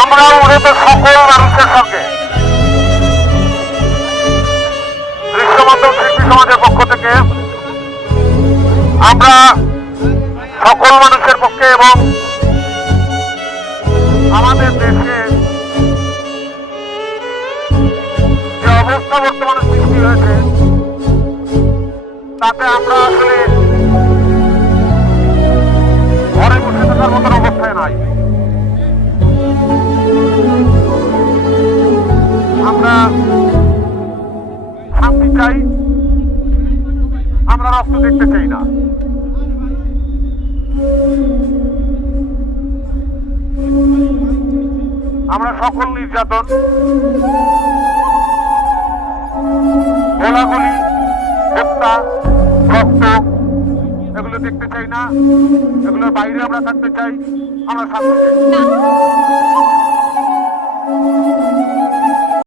আমরা মূলত সকল মানুষের সঙ্গে। দৃশ্যমাধ্যম শিল্পী সমাজের পক্ষ থেকে আমরা সকল মানুষের পক্ষে এবং আমাদের দেশে যে অবস্থা বর্তমানে সৃষ্টি হয়েছে, তাতে আমরা আসলে ঘরে বসে থাকার মতন অবস্থায় নাই। চাই, আমরা রক্ত দেখতে চাই না। আমরা সকল নির্যাতন, গোলাগুলি, হত্যা, রক্ত, এগুলো দেখতে চাই না। এগুলোর বাইরে আমরা থাকতে চাই, আমরা শান্তি চাই।